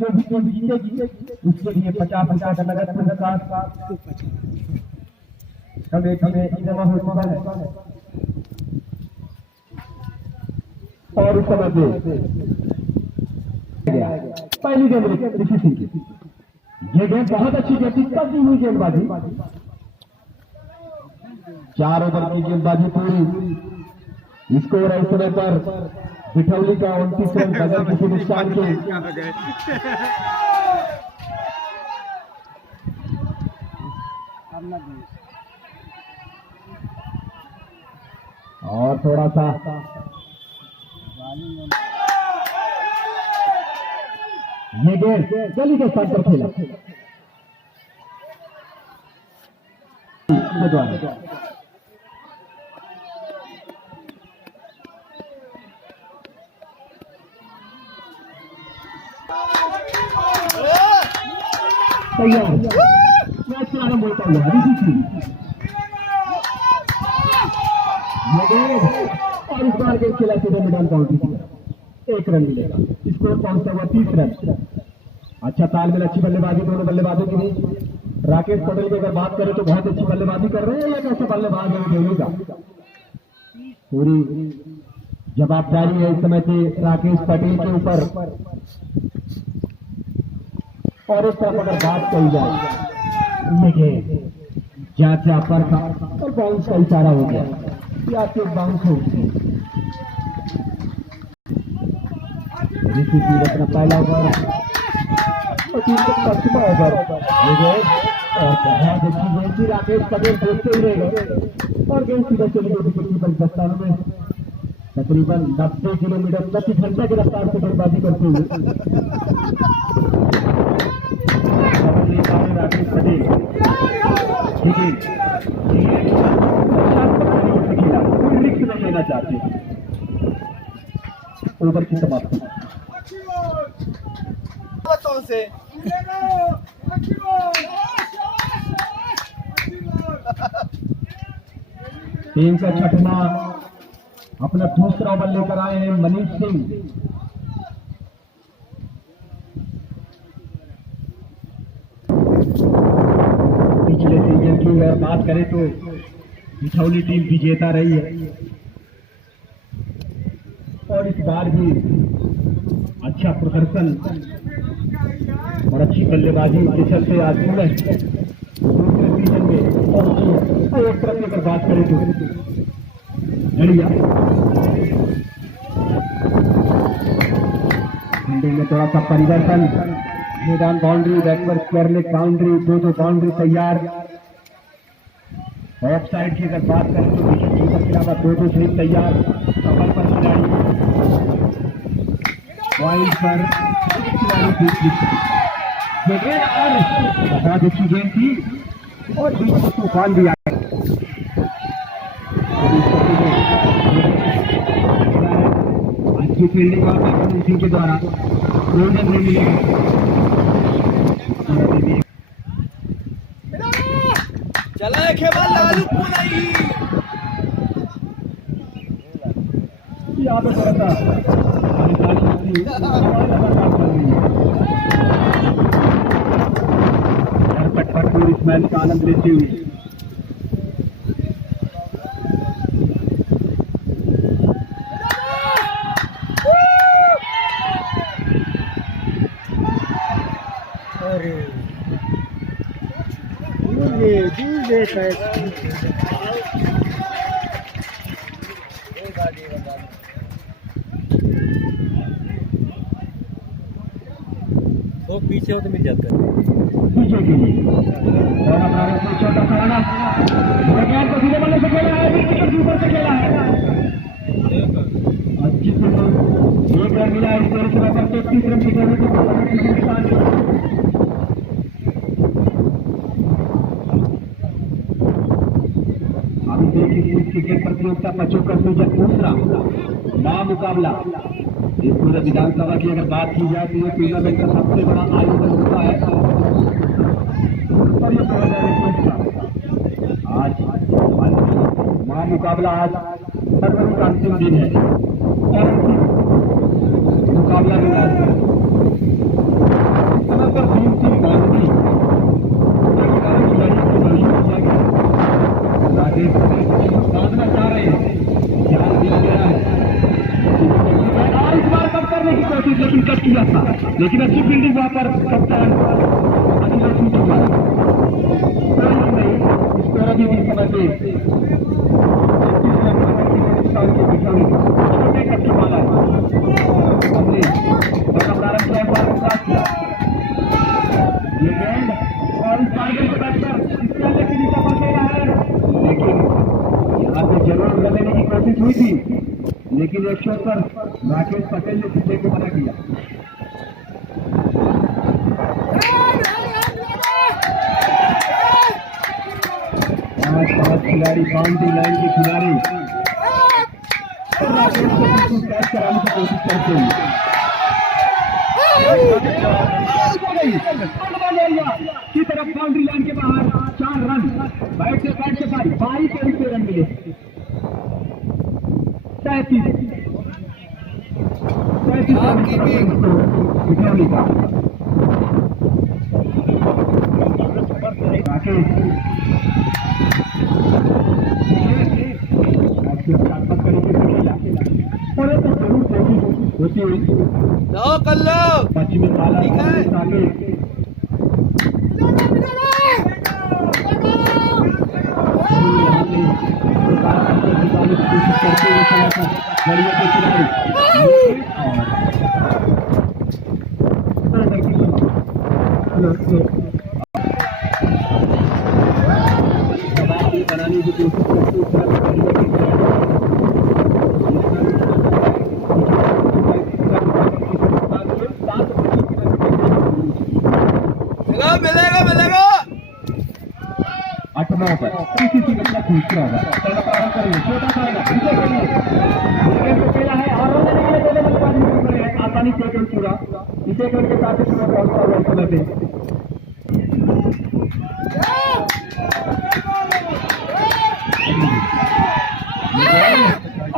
जो भी टीम जीतेगी उसके लिए 50-50 का नगद पुरस्कार कमेटी में जमा हो चुका है। और इस समय पे पहली गेंद ऋषि सिंह की, ये गेंद बहुत अच्छी गेंद थी, कभी हुई गेंदबाजी, 4 ओवर की गेंदबाजी पूरी। स्कोर है इस समय पर बिठौली का 29 रन बगैर किसी नुकसान के। और थोड़ा सा ये गेंद गली के स्थान पर खेला तैयार मैच प्रारंभ होता हुआ ऋषि सिंह, और इस बार गेंद खेला सीधे मैदान बाउंड्री की तरफ, 1 रन मिलेगा। स्कोर पहुंचता हुआ 30 रन। अच्छा तालमेल, अच्छी बल्लेबाजी दोनों बल्लेबाजों की भी। राकेश पटेल की अगर बात करें तो बहुत अच्छी बल्लेबाजी कर रहे हैं, या कैसे बल्लेबाज है धोनी का, पूरी जवाबदारी है इस समय से राकेश पटेल के ऊपर। और इस तरफ अगर बात कही जाए जा पर था और बाउंस का इशारा हो गया, या फिर बाउंस हो गई। ऋषि सिंह अपना पहला ओवर और टीम का 5वां ओवर, और बहुत अच्छी गेंद थी। राकेश पटेल देखते ही रह गए और गेंद सीधा चली गई विकेट कीपर दस्तानों में। तकरीबन 90 किलोमीटर प्रति घंटा की रफ्तार से गेंदबाजी करते हुए राकेश पटेल खेला, कोई रिस्क नहीं लेना चाहते। ओवर की समाप्ति से टीम का छठवां अपना दूसरा ओवर लेकर आए हैं मनीष सिंह। पिछले सीजन की अगर बात करें तो बिठौली टीम विजेता रही है, और इस बार भी अच्छा प्रदर्शन और अच्छी बल्लेबाजी के चलते आज दूसरे सीजन में पहुंची है। एक तरफ अगर बात करें तो बढ़िया फील्डिंग में थोड़ा सा परिवर्तन, मैदान boundary, backward square leg boundary, 2 boundary तैयार। ऑफ साइड की अगर बात करें तो विकेट कीपर के अलावा 2 स्लिप तैयार। कमर पर खिलाड़ी पॉइंट पर बहुत अच्छी गेंद थी और बीच में तूफान भी आया। अच्छी फील्डिंग और सिंह के द्वारा गोल्डन रन मिलेगा। चला खेबल लालू पुनाई यहाँ पे थोड़ा सा पटपट इस मैच का आनंद लेते हुए वो पीछे हो तो मिल जाता है पीछे के लिए। और हमारा छोटा सा रन को सीधे बल्ले से खेला है, विकेट कीपर से खेला है। अच्छी से 1 रन मिला है। इस तरह से 33 रन की जरूरत है। अभी देखिए क्रिकेट प्रतियोगिता 75 में जब दूसरा महामुकाबला इस पूरे विधानसभा की अगर बात की जाए तो ये टूर्नामेंट का सबसे बड़ा आयोजन होता है। और ये 2021 का आज महामुकाबला आज फरवरी का अंतिम दिन है और मुकाबला भी लेकिन अच्छी फील्डिंग वहां पर कप्तान अनिल सिंह द्वारा स्कोर अभी भी समय पे 33 रन पाकिस्तान के बिठाने छोटे कट्टे वाला हमने बड़ा प्रारंभ किया किया ये गेंद और इस टारगेट के बैट पर इसका लेकिन दिशा पर गया है, लेकिन यहाँ पे जरूर रन लेने की कोशिश हुई थी, लेकिन एक शॉट पर राकेश पटेल ने सीधे को मना किया। 5 खिलाड़ी बाउंड्री लाइन के किनारे राकेश पटेल को कैच कराने की कोशिश करते हैं की तरफ बाउंड्री लाइन के बाहर 4 रन बैट से 22 के रूप में रन मिले 37 बिठौली का राकेश जरूर कोशिश होती हुई कर लो पश्चिमी वाला ठीक है। आगे कोशिश करते हुए खिलाड़ी बनाने की कोशिश मिलेगा मिलेगा 8-9 पर किसी की बच्चा खींचता होगा चलो प्रारंभ करेंगे छोटा खाएगा पहला है और आसानी से एक रन पूरा इसे करके साथ ही पूरा पहुंचता हुआ समय पे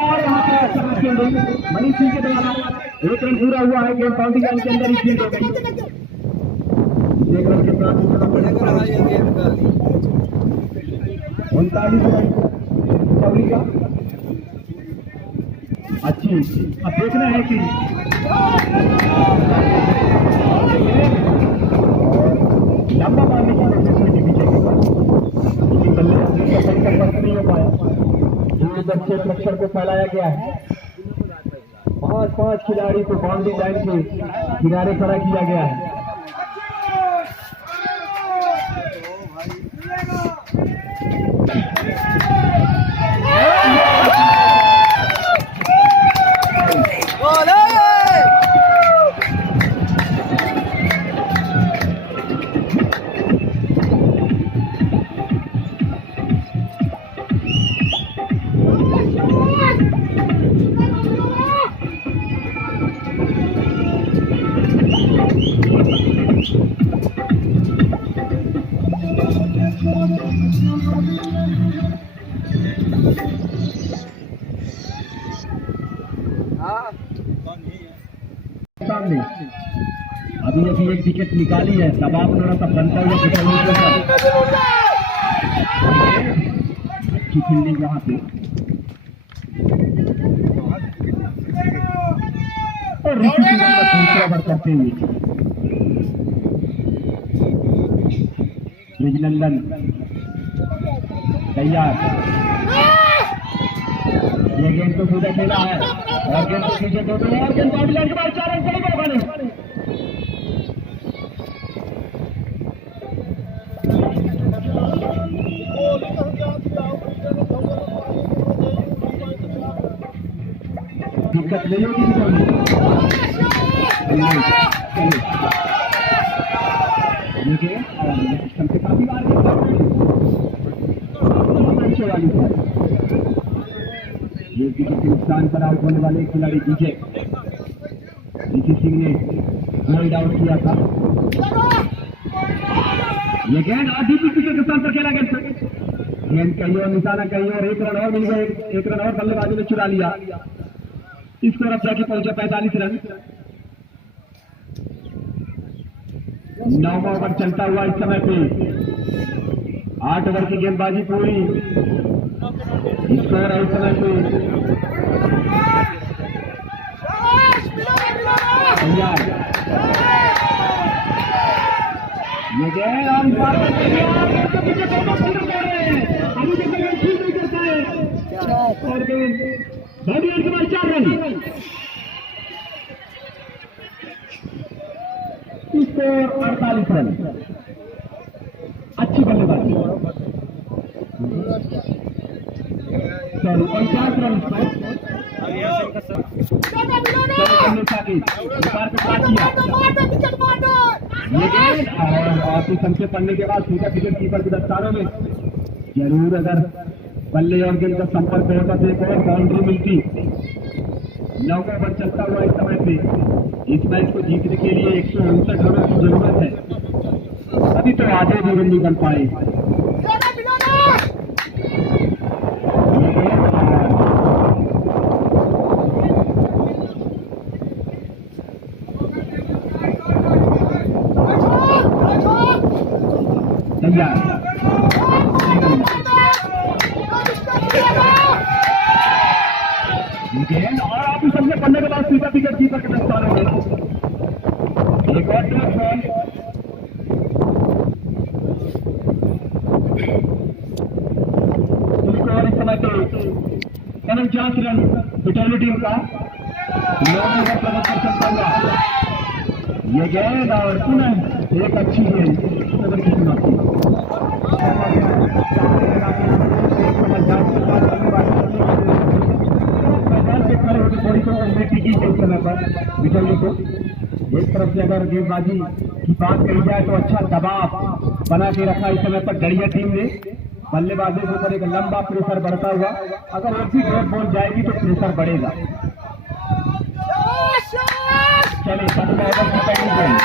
और यहाँ पे मनीष सिंह के द्वारा एक रन पूरा हुआ है गेम बाउंड्री लाइन के अंदर ही फील्ड हो गई एक रन के साथ 39 रन कवरी का अच्छी अब देखना है कि लंबा मारने की कोशिश हुई थी पीछे के पास लेकिन बल्लेबाजी का सही का फर्क नहीं हो पाया इधर से प्रेशर को फैलाया गया है 5 खिलाड़ी को बाउंड्री लाइन के किनारे खड़ा किया गया है सामने अभी एक विकेट निकाली है दबाव थोड़ा सा बनता हुआ अच्छी फील्डिंग वहां पे और दूसरा ओवर करते हुए ब्रिजनंदन तैयार ये गेंद तो सीधा खेला है और गेंद तो पीछे दो और गेंद बाउंड्री लाइन के बाहर 4 रन चलेगा बने दिक्कत नहीं होगी देखिए सिस्टम से काफी बार अच्छे वाली है ये विकेट के नुकसान पर आउट होने वाले खिलाड़ी डीजे सिंह ने होल्ड आउट किया था ये गेंद आधी पिच के नुकसान पर खेला गया गेंद कहीं और निशाना कहीं और 1 रन और मिल गया 1 रन और बल्लेबाजी ने चुरा लिया स्कोर अब जाके पहुंचा 45 रन 9 ओवर चलता हुआ इस समय पे 8 ओवर की गेंदबाजी पूरी स्कोर है इस समय पे तैयार ये गेंद और इस बार तो पीछे दोनों फील्डर दौड़ रहे हैं, अभी तक गेंद फील्ड नहीं करता है और गेंद बॉडी के बाद 4 रन। Score 48 run. अच्छी बल्लेबाजी, सॉरी 49 रन पर संख्या पढ़ने के बाद सीधा विकेट कीपर की दस्तारों में जरूर अगर बल्ले और गेंद का संपर्क होता तो एक और बाउंड्री मिलती। 9 ओवर चलता हुआ इस समय पे इस मैच को जीतने के लिए 159 रनों की जरूरत है। अभी तो आधे भी रन नहीं बन पाए। और आप इस सबसे पढ़ने के बाद सीधा विकेट कीपर के दस्तानों में एक और बॉल। इस समय तो 49 रन बिटौली टीम का 9 ओवर प्रदर्शन चलता हुआ ये गेंद और पुनः एक अच्छी गेंद ओवर की समाप्ति। मैदान के खड़े होकर थोड़ी तो उम्मीद की इस समय पर बिटौली को एक तरफ से अगर गेंदबाजी की बात कही जाए तो अच्छा दबाव बना के रखा इस समय पर गढ़िया टीम ने। बल्लेबाजों के ऊपर एक लंबा प्रेशर बढ़ता हुआ, अगर एक भी डॉट बॉल जाएगी तो प्रेशर बढ़ेगा। चलिए 17 ओवर की पहली गेंद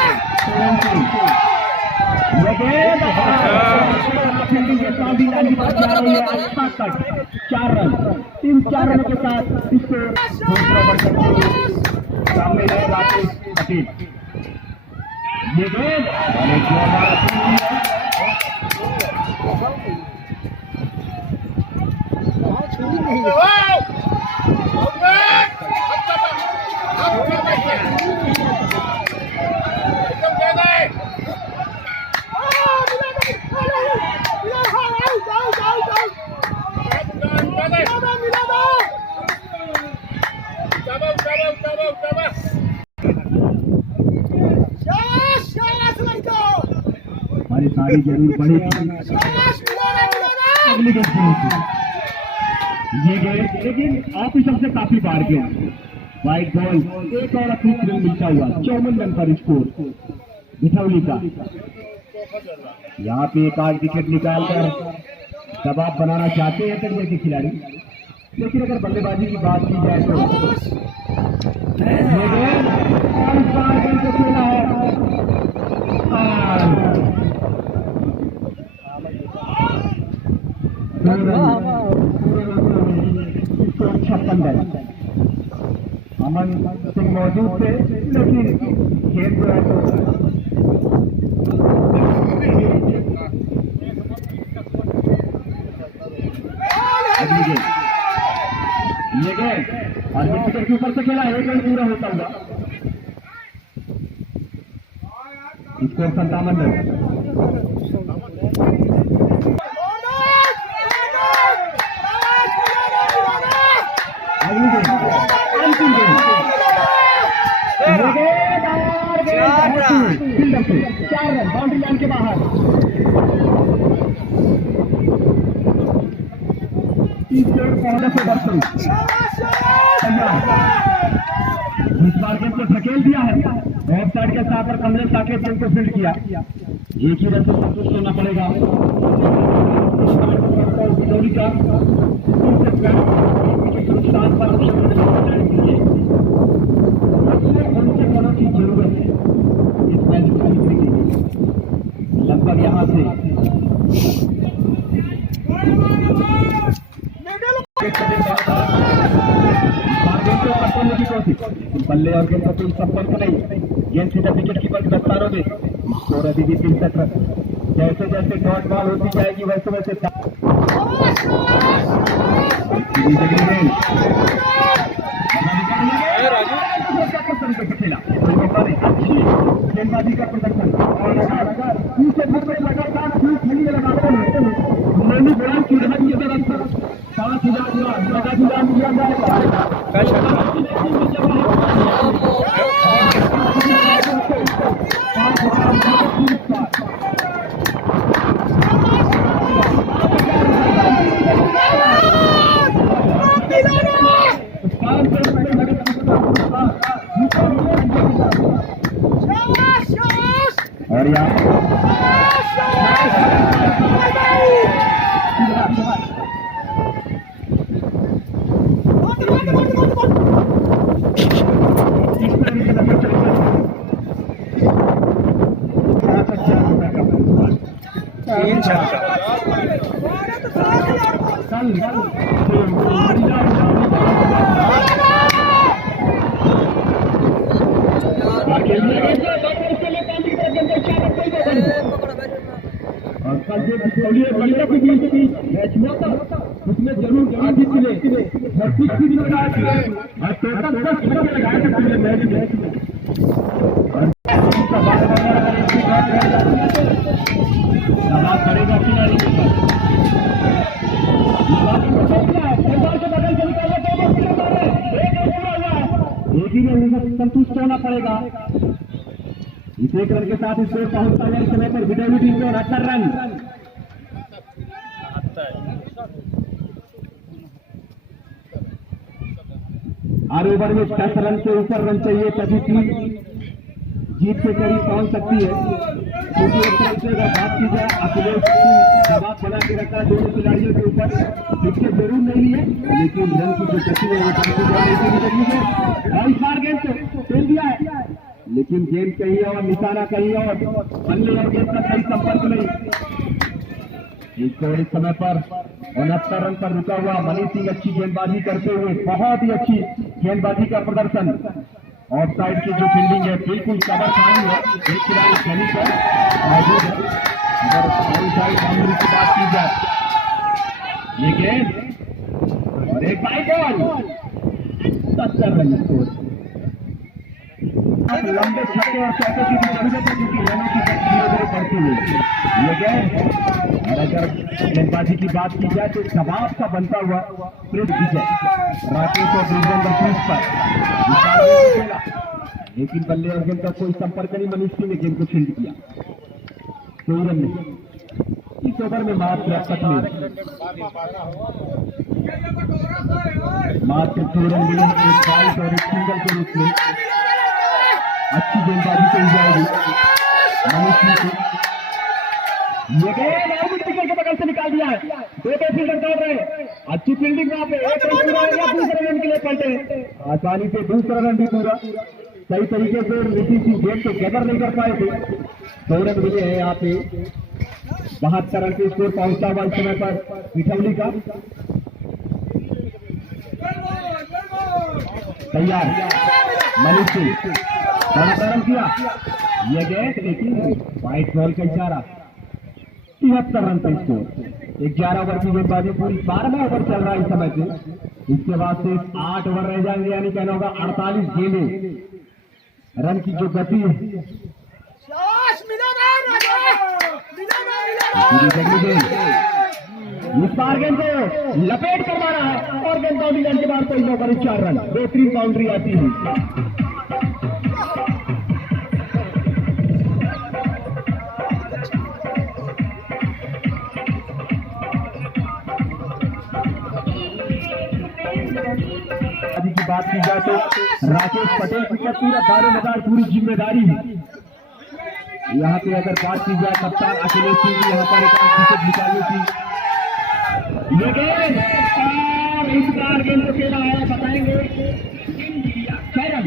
फील्डिंग के साथ ही लाइन की तरफ जा रही है। अच्छा कट 4 रन। इन 4 रनों के साथ इसको दूसरा ओवर सामने है राकेश पटेल। ये गेंद हमारी सारी जरूर बड़ी अगली गेंद ये गेंद लेकिन आप ही सबसे काफी बार गया वाइट बॉल। एक और अपनी रन मिलता हुआ 54 रन पर स्कोर बिठौली का। यहाँ पे एक आध विकेट निकालकर दबाव बनाना चाहते हैं तंजर के खिलाड़ी, लेकिन अगर बल्लेबाजी की बात की जाए तो खेला है 56 रन। अमन सिंह मौजूद थे लेकिन खेल जो है ये गए और विकेट के ऊपर से खेला 1 रन पूरा होता हुआ। Score 57 run. अगली गेंद अंतिम गेंद फील्डर से 4 रन बाउंड्री लाइन के बाहर। इस बार गेंद को धकेल दिया है ऑफ साइड के साथ और कमरे साकेत गेंद को फील्ड किया। एक ही रन से संतुष्ट होना पड़ेगा बिटौली का। की जरूरत है इस मैच को जीतने के लिए। लगभग यहाँ से की कोशिश, बल्ले और गेंद का कोई संपर्क नहीं। गेंद सीधा विकेट कीपर के दस्तानों में और अभी भी 63 रन। जैसे जैसे डॉट बॉल होती जाएगी वैसे वैसे खेला अच्छी गेंदबाजी का प्रदर्शन और अगर नीचे और यहाँ उसमें जरूर आधी मिले और कुछ भी नहीं और टोटल 10 मिनट लगाया था पूरे मैच में दबाव करेगा खिलाड़ी के साथ एक ही में संतुष्ट होना पड़ेगा। इस एक रन के साथ स्कोर पहुंचता है इस समय पर विटावी टीम को 78 रन। हर ओवर में 10 रन से ऊपर रन चाहिए तभी टीम जीत के करीब पहुंच सकती है। क्योंकि एक तरह से अगर बात की जाए अखिलेश दबाव बना के रखा है दोनों खिलाड़ियों के ऊपर, विकेट जरूर नहीं लिए लेकिन रन की जो गति है वो गेंद खेल दिया है लेकिन गेंद कहीं और निशाना कहीं और बल्ले और गेंद का सही संपर्क नहीं। इस समय पर 69 रन पर रुका हुआ मनीष सिंह अच्छी गेंदबाजी करते हुए बहुत ही अच्छी गेंदबाजी का प्रदर्शन। ऑफ साइड की जो फील्डिंग है बिल्कुल कवर खानी है, एक खिलाड़ी खेली पर मौजूद है। अगर ऑन साइड बाउंड्री की बात की जाए ये गेंद और एक बाई बॉल 70 रन स्कोर। लंबे छक्के और चौके की भी जरूरत है क्योंकि रनों की धीरे धीरे बढ़ती हुई ये गेंद। और अगर गेंदबाजी की बात की जाए तो दबाव का बनता हुआ स्प्रिट विजय राकेश और ब्रिजवेंद्र क्रीज पर लेकिन बल्ले और गेंद का कोई संपर्क नहीं। मनीष सिंह ने गेंद को फील्ड किया, कोई रन नहीं। इस ओवर में मात्र 2 रन मिले, एक बाइट और एक सिंगल के रूप में अच्छी गेंदबाजी कही जाएगी मनीष सिंह को। ये गेंद विकेट के बगल से निकाल दिया है, दो फील्डर दौड़ रहे हैं, अच्छी फील्डिंग वहां पे, एक रन पूरा या दूसरे रन के लिए पलटे आसानी से दूसरा रन भी पूरा सही तरीके से नीति सिंह गेंद को गैदर नहीं कर पाए थे। 2 रन मिले हैं यहाँ पे 72 रन के स्कोर पहुंचता हुआ इस समय पर मिठौली का तैयार मनीष सिंह रन किया ये गेंद लेकिन व्हाइट बॉल का इशारा। 73 रन का स्कोर, 11 ओवर की गेंदबाजी पूरी 12वां ओवर चल रहा है इस समय से। इसके बाद से 8 ओवर रह जाएंगे यानी कहना होगा 48 गेंदें। रन की जो गति है इस बार गेंद को लपेट कर मारा है और गेंद बाउंड्री लाइन के बाद कोई 9 पर 4 रन, बेहतरीन बाउंड्री आती है। की बात की जाए तो राकेश पटेल की पूरा दारोमदार पूरी जिम्मेदारी है। यहाँ पे अगर बात की जाए कप्तान अखिलेश सिंह की यहाँ पर एक विकेट निकालने की ये गेंद और इस बार गेंद को खेला है बताएंगे 6 रन।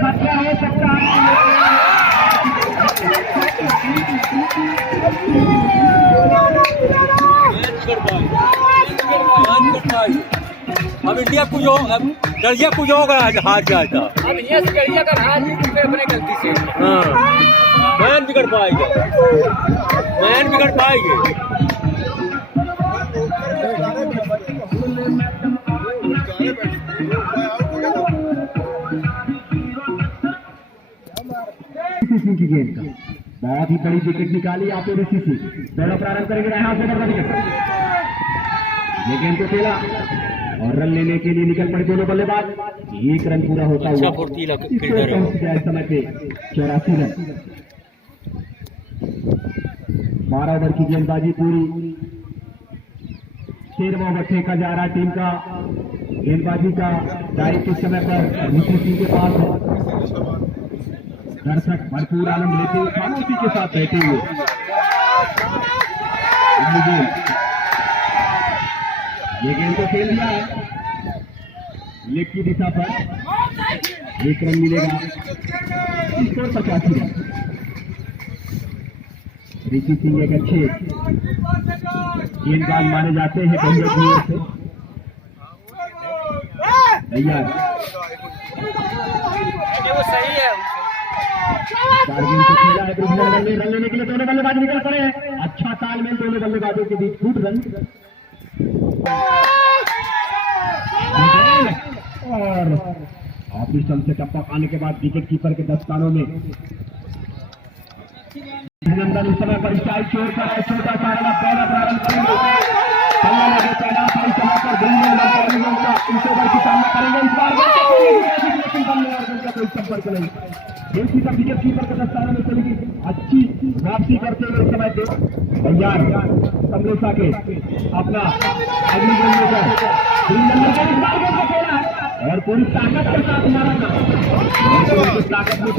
खतरा हो सकता है अब इंडिया कुछ गड़िया कुछ होगा हाथ जाता अब ये से गड़िया का हाथ अपने गलती से मैन बिगड़ पाएंगे, मैन बिगड़ पाएंगे। सिंह की गेंद का बहुत ही बड़ी विकेट निकाली आपने ऋषि सिंह। दौड़ा प्रारंभ करेंगे यहाँ से ये गेंद को खेला और रन लेने के लिए निकल पड़े दोनों बल्लेबाज। एक रन पूरा होता हुआ पहुंच गया इस समय पे 84 रन। 12 ओवर की गेंदबाजी पूरी। 13वां ओवर फेंका जा रहा है। टीम का गेंदबाजी का दायित्व इस समय पर ऋषि सिंह के पास है। दर्शक भरपूर आनंद लेते हुए खामोशी के साथ बैठे हुए ये गेंद को खेल दिया है लेग की दिशा पर। 1 रन मिलेगा। Score 85 run. ऋषि सिंह एक अच्छे गेंदबाज माने जाते हैं पंजाब की ओर से। तैयार वो सही है। 4 गेंद को खेला है। रन लेने के लिए दोनों बल्लेबाज निकल पड़े हैं। अच्छा तालमेल दोनों बल्लेबाजों के बीच। गुड रन और ऑफिशियल से टप्पा खाने के बाद विकेट कीपर के दस्तानों में अभिनंदन। इस समय पर स्ट्राइक छोड़ कर छोटा सा रन पहला प्रारंभ करेंगे। पहला लगे पहला इस समय पर इस ओवर की सामना करेंगे। इस बार लेकिन बल्ले और का कोई संपर्क नहीं। देसी का विकेट कीपर के दस्तानों में चलेगी। अच्छी वापसी करते हुए इस समय पे तैयार कमलेशा के अपना अगली गेंद लेकर और पूरी ताकत के साथ मारा ताकत में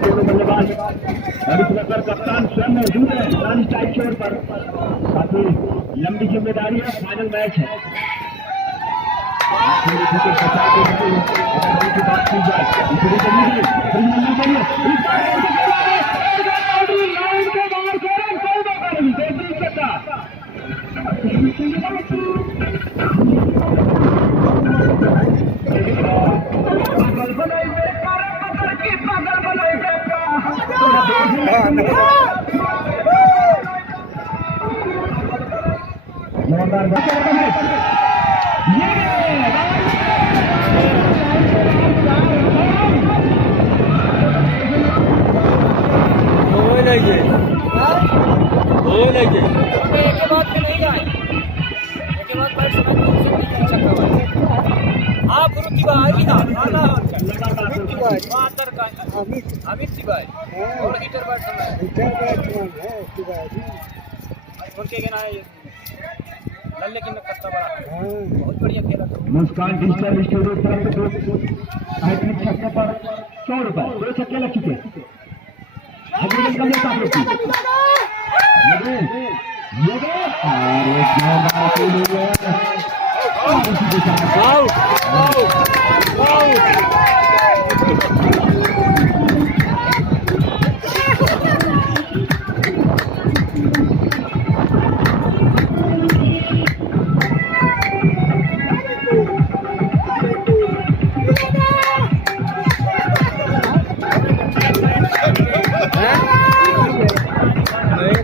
दोनों बल्लेबाज और इस वक्त कप्तान स्वयं मौजूद है रन स्ट्राइक छोर पर। काफी लंबी जिम्मेदारी है। फाइनल मैच है। की बात की जाए जोरदार अमित तिवारी और हिटर बैट्समैन उनके कहना है लल्ले की कत्ता बड़ा बहुत बढ़िया खेला। मुस्कान डिजिटल स्टूडियो तरफ से 2 छक्के पर 100 रुपए 2 छक्के लग चुके।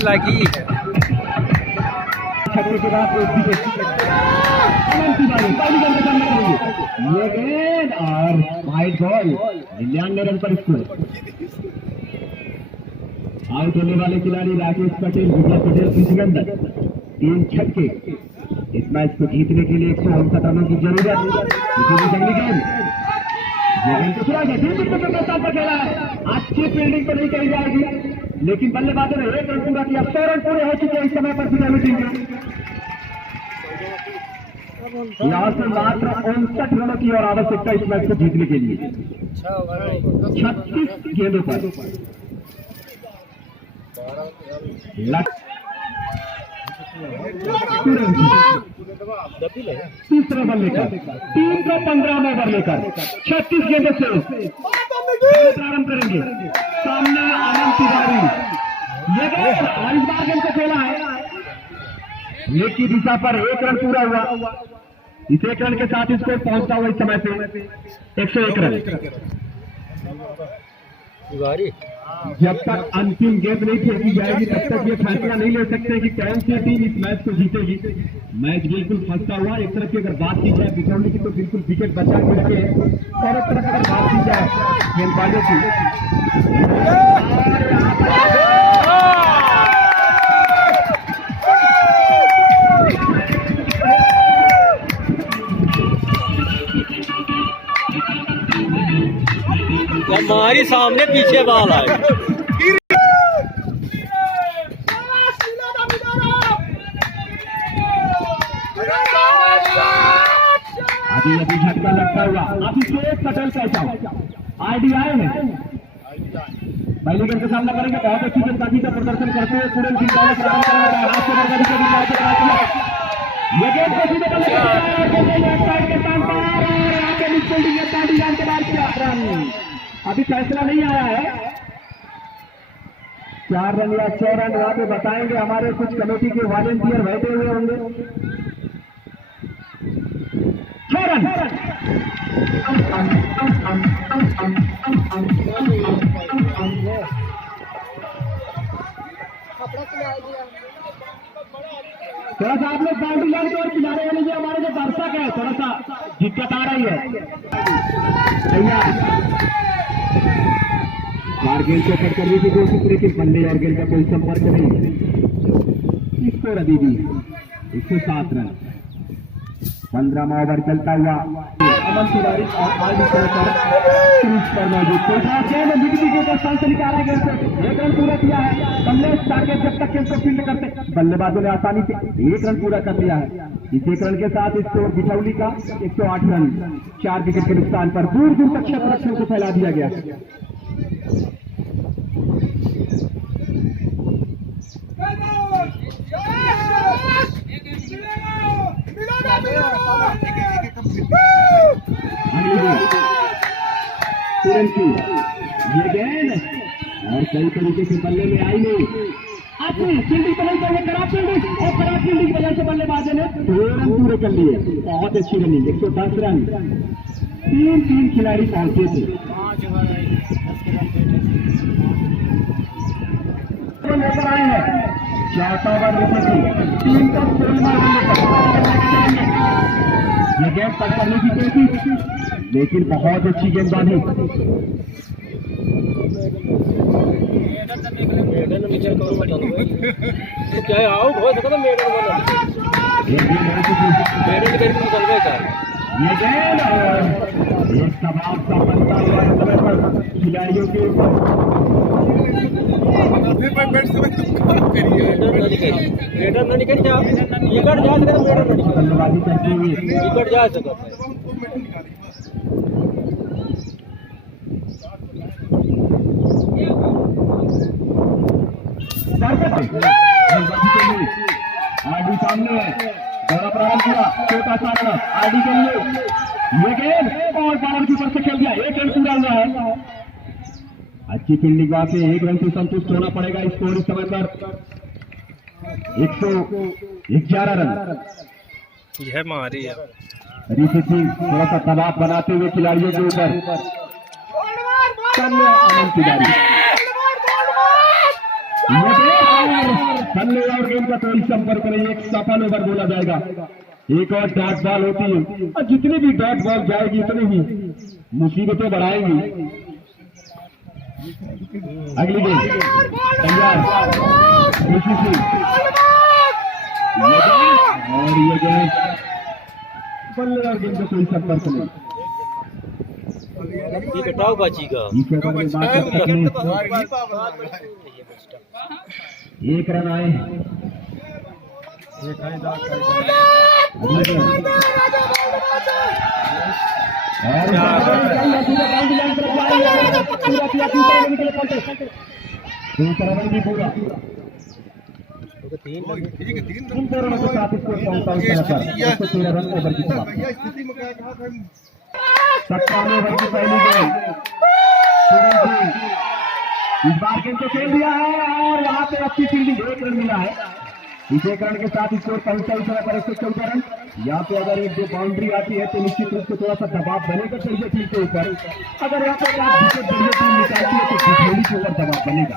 लगी है छक्के के बाद ये गेंद और वाइड बॉल 99 रन पर स्कोर। आउट होने वाले खिलाड़ी राकेश पटेल, विजय पटेल की सिकंदर। 3 छक्के। इस मैच को जीतने के लिए 159 रनों की जरूरत। जंगली गेंद तो सुना गया। खेला है। अच्छी फील्डिंग तो नहीं करी जाएगी लेकिन बल्लेबाजों ने 1 रन पूरा किया। 100 रन पूरे हो चुके हैं इस समय पर फिलहाल टीम के। यहाँ से मात्र 59 रनों की और आवश्यकता इस मैच को जीतने के लिए। 36 गेंदों पर तीसरा बल लेकर टीम को 15वां ओवर लेकर 36 गेंदों से प्रारंभ करेंगे। सामने आनंद तिवारी। ये गेंद को खेला है। लेग की दिशा पर 1 रन पूरा हुआ। इस 1 रन के साथ स्कोर पहुंचता हुआ इस समय पे 101 रन। जब तक अंतिम गेंद नहीं खेली जाएगी तब तक ये फैसला नहीं ले सकते कि कौन सी टीम इस मैच को जीतेगी। मैच बिल्कुल फंसता हुआ, एक तरफ की अगर बात की जाए बिछौनी की तो बिल्कुल विकेट बचा के रखे, और एक तरफ अगर बात की जाए गेंदबाजों की हमारी सामने पीछे बाल आए। अभी अभी झटका लगता हुआ अभिषेक पटेल कैसा आईडीआई है पहले गेंद का सामना करेंगे। बहुत अच्छी गेंदबाजी का प्रदर्शन करते हुए पूरे ये गेंद को सीधे अभी फैसला नहीं आया है। 4 रन या 6 रन वहां पे बताएंगे हमारे कुछ कमेटी के वॉलंटियर बैठे हुए होंगे। 6 रन थोड़ा सा आप लोग बाउंड्री लाइन और किनारे वाले जो हमारे जो दर्शक है थोड़ा सा दिक्कत आ रही है। चार गेंद को कट करने की कोशिश लेकिन बल्ले और गेंद का कोई संपर्क नहीं। स्कोर अभी भी 107 रन। 15वां ओवर चलता हुआ अमन तिवारी और आदि क्रीज पर मौजूद निकाला है। एक रन पूरा किया है बल्ले साकेत जब तक इसको फील्ड करते बल्लेबाजों ने आसानी से 1 रन पूरा कर लिया है। इस 1 रन के साथ स्कोर बिचौली का 108 रन। 4 विकेट के नुकसान पर दूर दूर तक क्षेत्ररक्षण को फैला दिया गया। तुरंत ये गेंद और कई तरीके से बल्ले में आई नहीं। अपनी फील्डिंग बदल कर खराब फील्डिंग और खराब फील्डिंग की वजह से बल्लेबाजों ने 2 रन पूरे कर लिए। बहुत अच्छी रनिंग 110 रन। 3 खिलाड़ी पहुंचे थे। लेकर आए हैं 4 ओवर टीम का ये गेंद पर करने की कोशिश लेकिन बहुत अच्छी गेंदबाजी। क्या आउट हो सका तो ये गेंद एक दबाव सा बनता हुआ समय पर खिलाड़ियों के बल्लेबाजी करते हुए जा सका आरडी सामने है। दौरा प्रारंभ हुआ छोटा सा रन आरडी के लिए। ये गेंद और बॉलर की तरफ से खेल दिया। 1 रन पूरा हुआ है। अच्छी फील्डिंग से 1 रन से संतुष्ट होना पड़ेगा। स्कोर इस समय पर 111 रन। यह मारी है ऋषि सिंह थोड़ा सा दबाव बनाते हुए खिलाड़ियों के ऊपर अमन तिवारी बल्ले और गेंद का कोई संपर्क नहीं। एक सफल ओवर बोला जाएगा। एक और डॉट बॉल होती है और जितनी भी डॉट बॉल जाएगी उतनी ही मुसीबतें बढ़ाएंगी। अगली गेंद तैयार ऋषि सिंह और ये गेंद बल्ले और गेंद का कोई संपर्क नहीं। कटाव बाजी का 1 रन आए। दूसरा रन भी पूरा 3 रनों के साथ इसको 113 रन ओवर की समाप्ति। 57 ओवर की पहली गेंद इस बार गेंद को खेल दिया है और वहां पे अच्छी फील्डिंग 1 रन मिला है। इस 1 रन के साथ स्कोर पहुंचा इस समय पर 114 रन। यहाँ पे अगर एक जो बाउंड्री आती है तो निश्चित रूप से थोड़ा सा दबाव बनेगा बढ़िया टीम के ऊपर। अगर यहाँ पे विकेट बढ़िया टीम निकालती है तो बिजली के ऊपर दबाव बनेगा।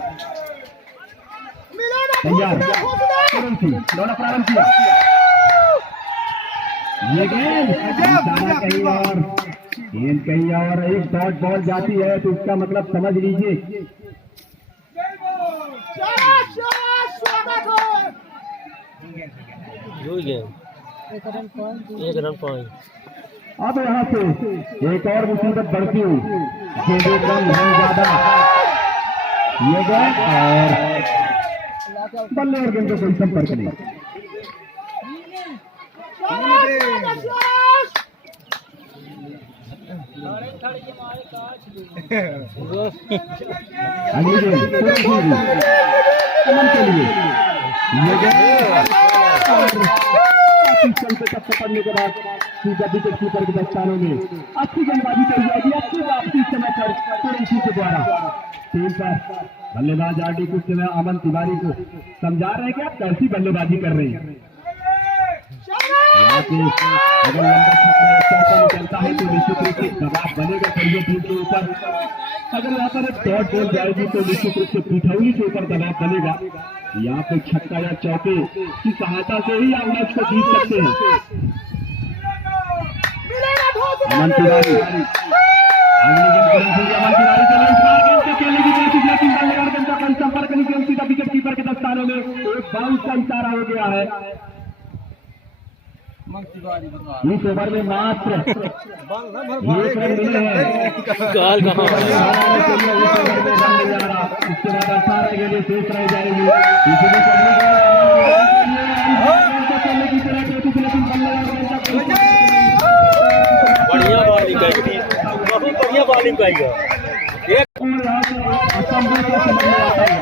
तैयार दौड़ा प्रारंभ किया। ये गेंद कहीं और एक डॉट बॉल जाती है तो इसका मतलब समझ लीजिए एक रन पॉइंट। अब यहाँ से एक और मुसीबत बढ़ती हुई रन नहीं ज्यादा। ये गेंद और बल्ले और गेंद को कोई संपर्क नहीं। अगली गेंद अमन के लिए। ये गेंद चलते तक पकड़ने के बाद सीधा विकेट कीपर के दस्तानों में अच्छी गेंदबाजी करी जाएगी। अच्छी वापसी समय पर तुरंती के द्वारा टीम पर बल्लेबाज आरडी कुछ समय अमन तिवारी को समझा रहे हैं कि आप कैसी बल्लेबाजी कर रहे हैं। अगर लंबा छक्का निकलता है तो निश्चित रूप से दबाव बनेगा करिए टीम के ऊपर। अगर यहाँ पर एक डॉट बॉल जाएगी तो निश्चित रूप से पिठौली के ऊपर दबाव बनेगा। यहाँ पे छक्का या चौके की सहायता से ही आप मैच को जीत सकते हैं। अमन तिवारी संपर्क नहीं सीधा विकेट कीपर के दस्तानों में एक बाउंस का इशारा हो गया है। इस ओवर में मात्र एक रन मिले हैं। इसके बाद 18 गेंदें शेष रह जाएगी। बढ़िया बॉलिंग करेगी, बहुत बढ़िया बॉलिंग करेगा। एक असंभव को समझ में आता है।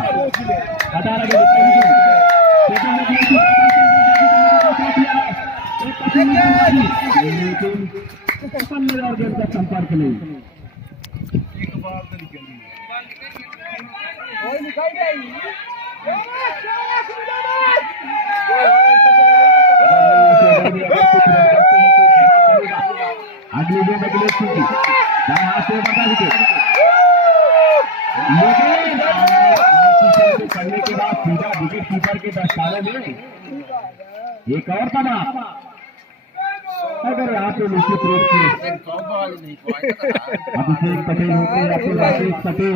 18 गेंदें और गेंद का संपर्क नहीं। अगली गेंद अगले स्थिति हाथ से बता विकेट करने के बाद सीधा विकेट कीपर के दस्ताने में एक और दबाव। अगर यहाँ पे निश्चित रूप से अभिषेक पटेल होते या फिर राकेश पटेल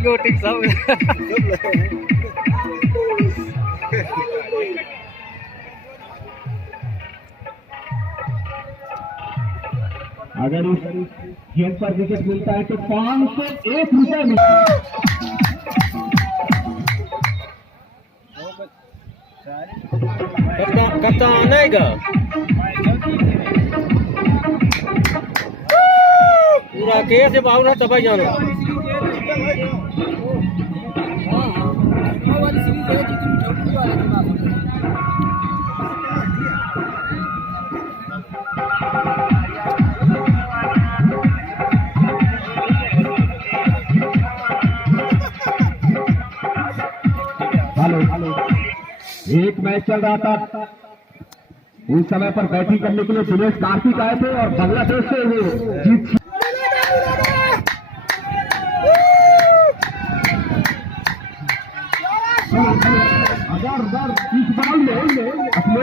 गोटी सब अगर इस गेंद पर विकेट मिलता है तो 501 रुपए मिलता है। कप्तान आएगा पूरा केस से बाहर तबाही जाना। एक मैच चल रहा था, उस समय पर बैटिंग करने के लिए दिनेश कार्तिक आए थे और बांग्लादेश से वो जीत अगर इस बॉल में अपने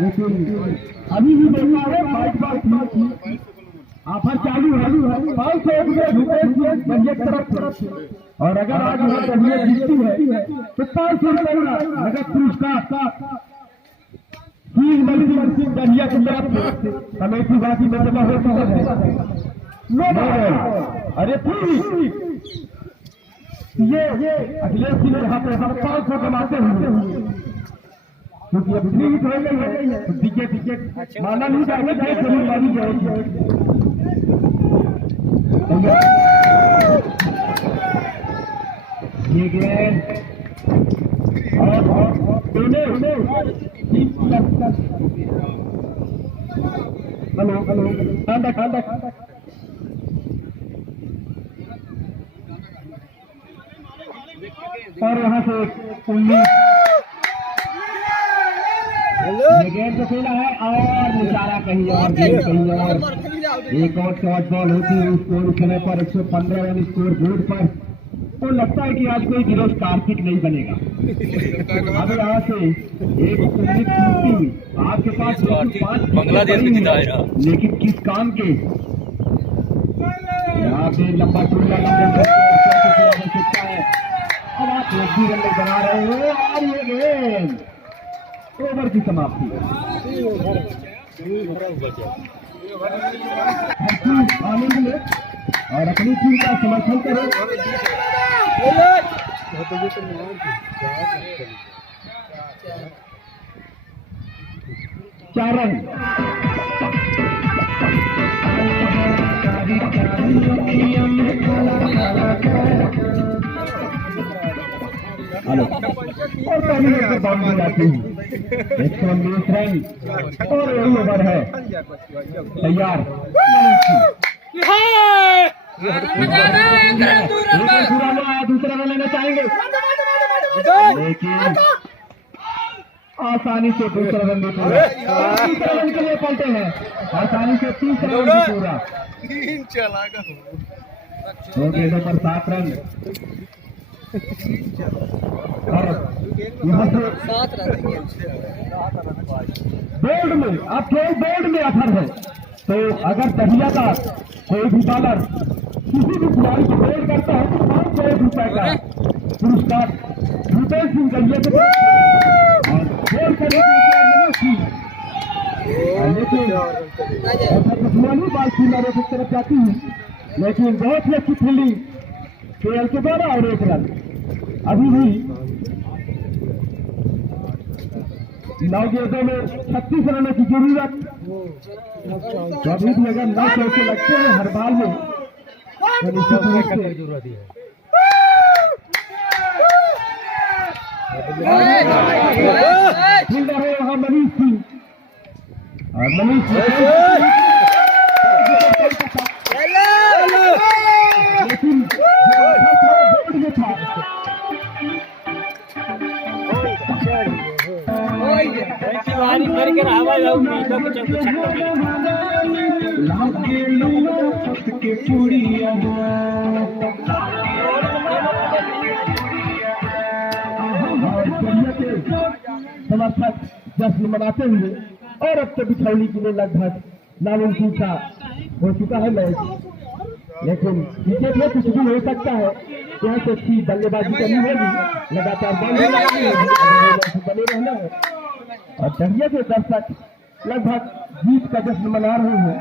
लेकिन अभी भी देखा है 5 बार ऑफर चालू है 501 रुपए तरफ और अगर आज वह दलिया जीतती है तो 500 रुपये का नगद पुरस्कार तीन मल्टी सिंह दलिया की तरफ से कमेटी बाकी में जमा हो चुका है। अरे ये अखिलेश जी ने यहाँ पे हम 500 कमाते हुए क्योंकि अब फ्रीज हो गई है तो टिकट माना नहीं जाएगा चाहे जरूर मानी जाएगी। ये गेंद और हेलो खांडा और यहाँ से 19 ये गेंद तो खेला है और निशाना कहीं और एक और शॉर्ट बॉल होती है स्कोर समय पर 115 रन स्कोर बोर्ड पर। तो लगता है कि आज कोई गिरोज कार्तिक नहीं बनेगा। अब यहाँ से एक आपके पास 5 बांग्लादेश में जिता है लेकिन किस काम के यहाँ पे लंबा टूला लंबे सकता है। अब आप 1 रन बना रहे हो और ये गेंद ओवर की समाप्ति आनंद ले और अपनी टीम का समर्थन करो। 4 रन हेलो और पहले बाउंड्री आती है 119 रन और यही ओवर है तैयार। दूसरा रन लेना चाहेंगे लेकिन आसानी से दूसरा रन भी पूरा। तीसरा रन के लिए पलटे हैं आसानी से 3 रन भी पूरा। 2 गेंदों पर 7 रन और यहाँ से बोल्ड में आप खेल बोल्ड में असर है। तो अगर दहिया का कोई भी बॉलर किसी भी खिलाड़ी को बोल्ड करता है तो 5 करोड़ रुपए का पुरस्कार भूपेश सिंह दहिया के बोल्ड करने की लेकिन दुश्मनी बाल सीमारे की तरफ जाती है लेकिन बहुत ही अच्छी फील्डिंग केएल के द्वारा और 1 रन अभी भी 9 गेंदों में 36 रनों की जरूरत। तो अभी भी अगर 9 चौके लगते हैं हर बाल में तो निश्चित रूप से जरूरत है। फील्डर है वहाँ मनीष सिंह और मनीष लेकिन बोर्ड में था समर्थक जश्न मनाते हुए और अब तो बिछौली के लिए लगभग नामुमकिन सा हो चुका है मैच। लेकिन क्रिकेट में कुछ भी हो सकता है। यहाँ से अच्छी बल्लेबाजी करनी होगी लगातार बने रहना है और दहिया के दर्शक लगभग जीत का जश्न मना रहे हैं।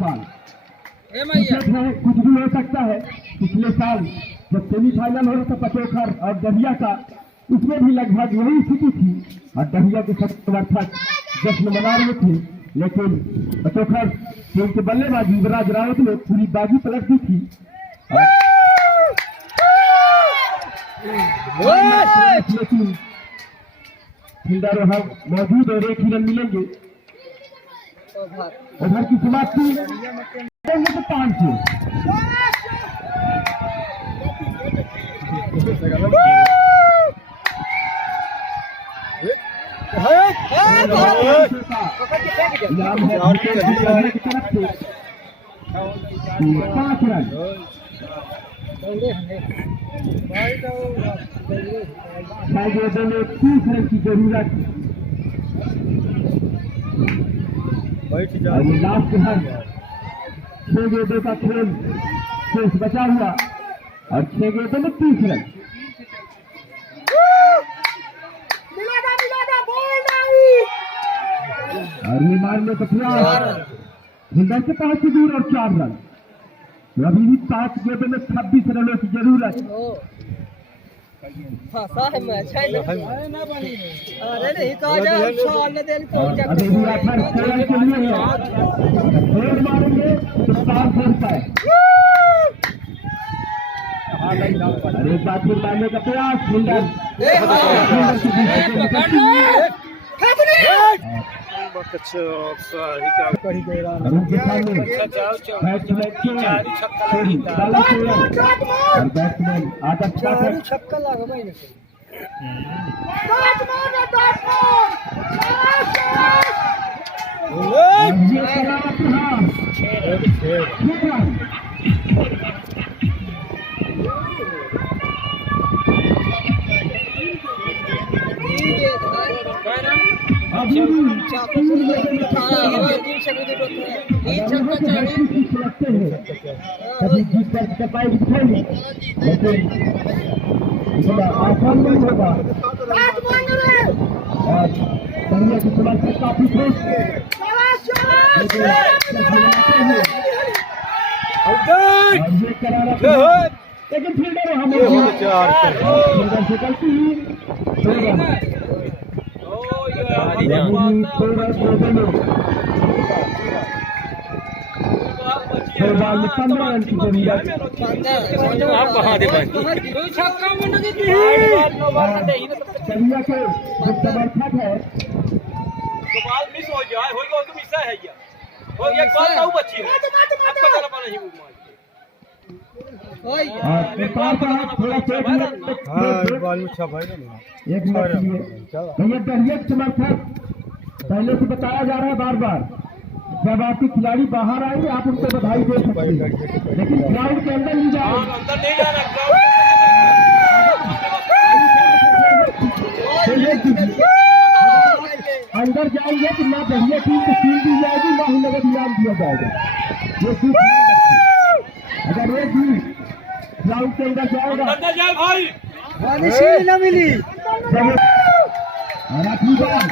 बाल कुछ भी हो सकता है। पिछले साल जब सेमीफाइनल हो रहा था पचोखर और दहिया का उसमें भी लगभग यही स्थिति थी और दहिया के समर्थक जश्न मना रहे थे लेकिन पचोखर टीम के बल्लेबाज युवराज रावत ने पूरी बाजी पलट दी थी। लेकिन फील्डर वहां मौजूद और 1 ही रन मिलेंगे। ओवर की समाप्ति 500। इनाम है 5 रन। गेंदों में 30 रन की जरूरत और ये लास्ट रन 6 गेंदों का खेल शेष बचा हुआ और 6 गेंदों में 30 रन। और निर्माण में प्रयास फिल्डर के पास से दूर और 4 रन। अभी भी 5 गेंदों में 26 रनों की जरूरत। अरे नहीं कहा जा अभी भी आखिर खेल के लिए खेल मारेंगे तो 7 रन पाए। और एक बार फिर मारने का प्रयास फिल्डर बहुत अच्छे और सही का बैट्समैन आदर्श पाठक छक्का लगा मैंने ये शरारत अभी भी कभी जीत कर चपाई दिखाई लेकिन इतना आसान नहीं होगा। और दुनिया की समझ से काफी खुश ये करारा लेकिन फील्डर हमें फील्डर से गलती फिलहाल 15 रन की जरूरत। आप कहाँ दे पाएंगे चलिया के जो समर्थक है गोपाल मिस हो जाए होगा तो मिस है या हो एक बात तो बच्ची है आपको चला पाना ही और नेपाल का थोड़ा बॉल अच्छा भाई एक मिनट भैया दरिया समर्थक पहले से बताया जा रहा है बार बार जब आपके खिलाड़ी बाहर आएंगे आप उनको बधाई दे सकते हैं लेकिन ग्राउंड के अंदर नहीं जाए अंदर नहीं जाना अंदर जाएंगे तो ना दरिया टीम को सील दी जाएगी ना ही नगद इनाम दिया जाएगा। ये चीज अगर ये भी ग्राउंड के अंदर जाएगा अंदर जाए भाई सील ना मिली और आखिरी बार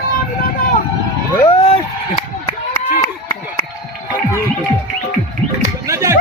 न जाए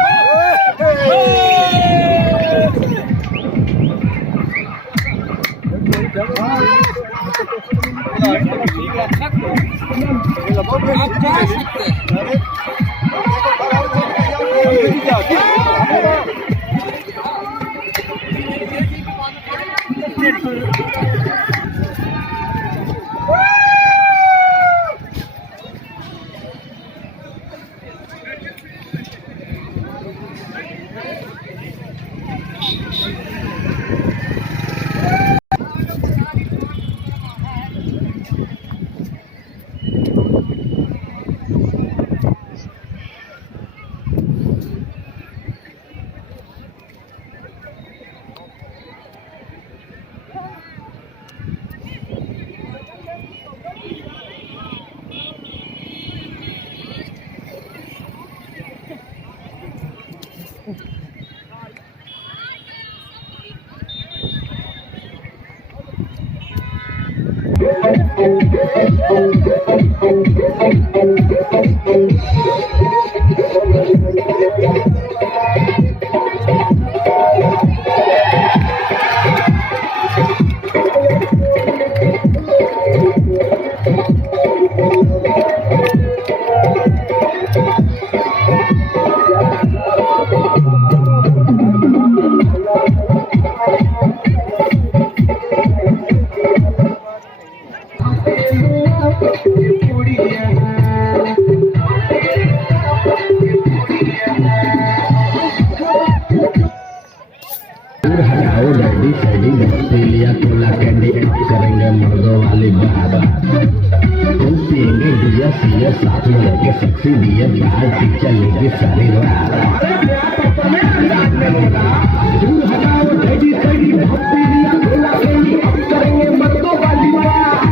करेंगे मर्दों वाली बात तुम पियेंगे दिया सिया साथ में लेके सेक्सी दिया बाहर टीचर लेगी सारी रात दूर हटाओ डैडी डैडी भक्ति दिया गोला अब करेंगे मर्दों वाली बात